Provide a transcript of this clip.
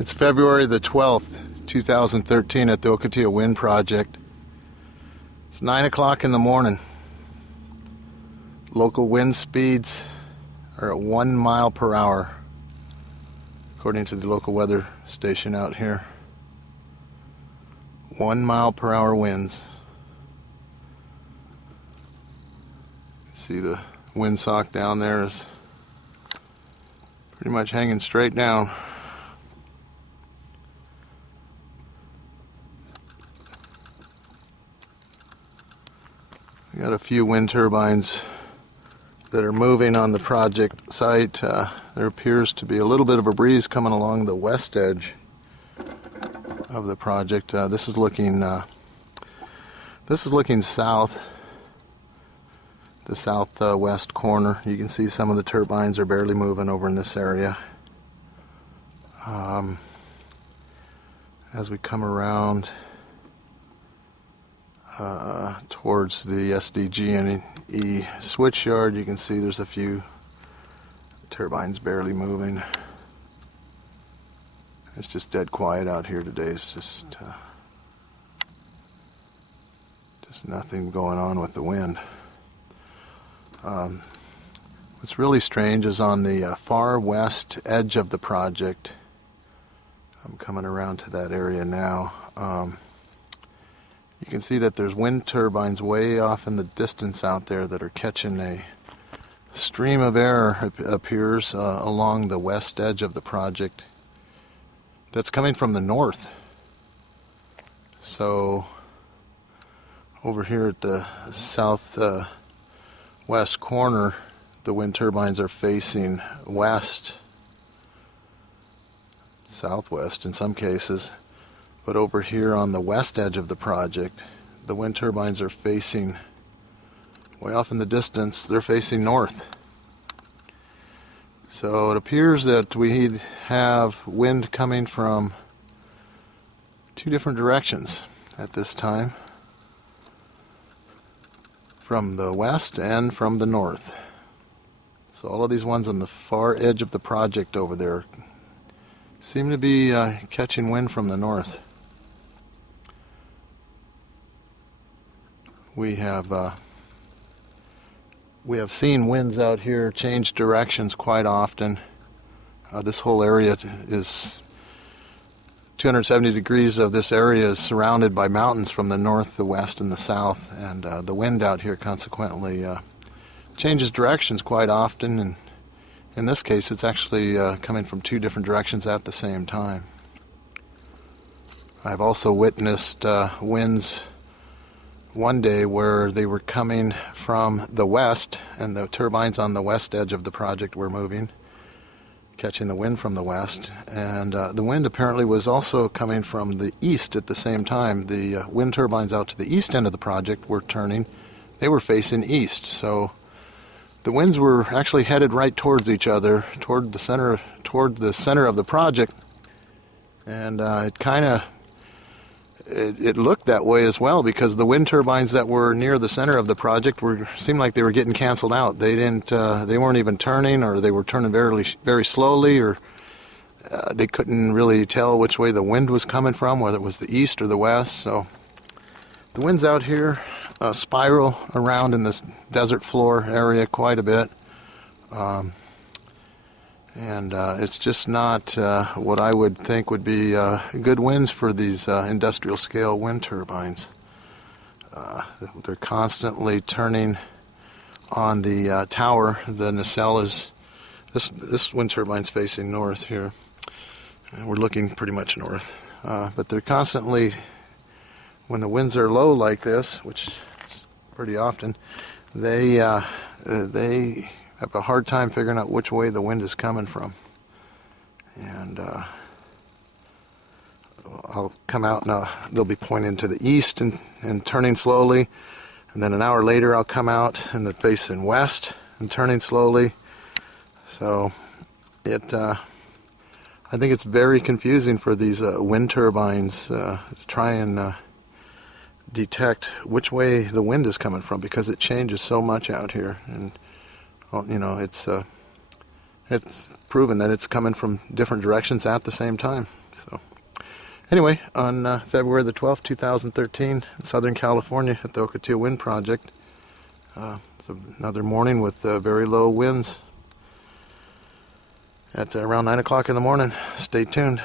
It's February the 12th, 2013 at the Ocotillo Wind Project. It's 9 o'clock in the morning. Local wind speeds are at 1 mile per hour, according to the local weather station out here. 1 mile per hour winds. See the windsock down there is pretty much hanging straight down. We got a few wind turbines that are moving on the project site. There appears to be a little bit of a breeze coming along the west edge of the project. This is looking south, the southwest corner. You can see some of the turbines are barely moving over in this area. As we come around towards the SDG&E switch yard, you can see there's a few turbines barely moving. It's just dead quiet out here today. It's just nothing going on with the wind. What's really strange is on the far west edge of the project. I'm coming around to that area now. You can see that there's wind turbines way off in the distance out there that are catching a stream of air, it appears, along the west edge of the project that's coming from the north. So over here at the southwest corner, the wind turbines are facing west, southwest in some cases. But over here on the west edge of the project, the wind turbines are facing way off in the distance. They're facing north. So it appears that we have wind coming from two different directions at this time, from the west and from the north. So all of these ones on the far edge of the project over there seem to be catching wind from the north. We have seen winds out here change directions quite often. This whole area is 270 degrees of this area is surrounded by mountains from the north, the west, and the south, and the wind out here consequently changes directions quite often, and in this case it's actually coming from two different directions at the same time. I've also witnessed winds one day where they were coming from the west, and the turbines on the west edge of the project were moving, catching the wind from the west, and the wind apparently was also coming from the east at the same time. The wind turbines out to the east end of the project were turning. They were facing east, so the winds were actually headed right towards each other, toward the center of the project, and it looked that way as well, because the wind turbines that were near the center of the project seemed like they were getting canceled out. They weren't even turning, or they were turning very, very slowly, or they couldn't really tell which way the wind was coming from, whether it was the east or the west. So the winds out here spiral around in this desert floor area quite a bit. And it's just not what I would think would be good winds for these industrial scale wind turbines. They're constantly turning on the tower. The nacelle is, this wind turbine's facing north here. And we're looking pretty much north. But they're constantly, when the winds are low like this, which is pretty often, they have a hard time figuring out which way the wind is coming from. And I'll come out and they'll be pointing to the east and turning slowly, and then an hour later I'll come out and they're facing west and turning slowly. So I think it's very confusing for these wind turbines to try and detect which way the wind is coming from, because it changes so much out here. And you know, it's it's proven that it's coming from different directions at the same time. So anyway, on February the 12th, 2013, in Southern California at the Ocotillo Wind Project, it's another morning with very low winds at around 9 o'clock in the morning. Stay tuned.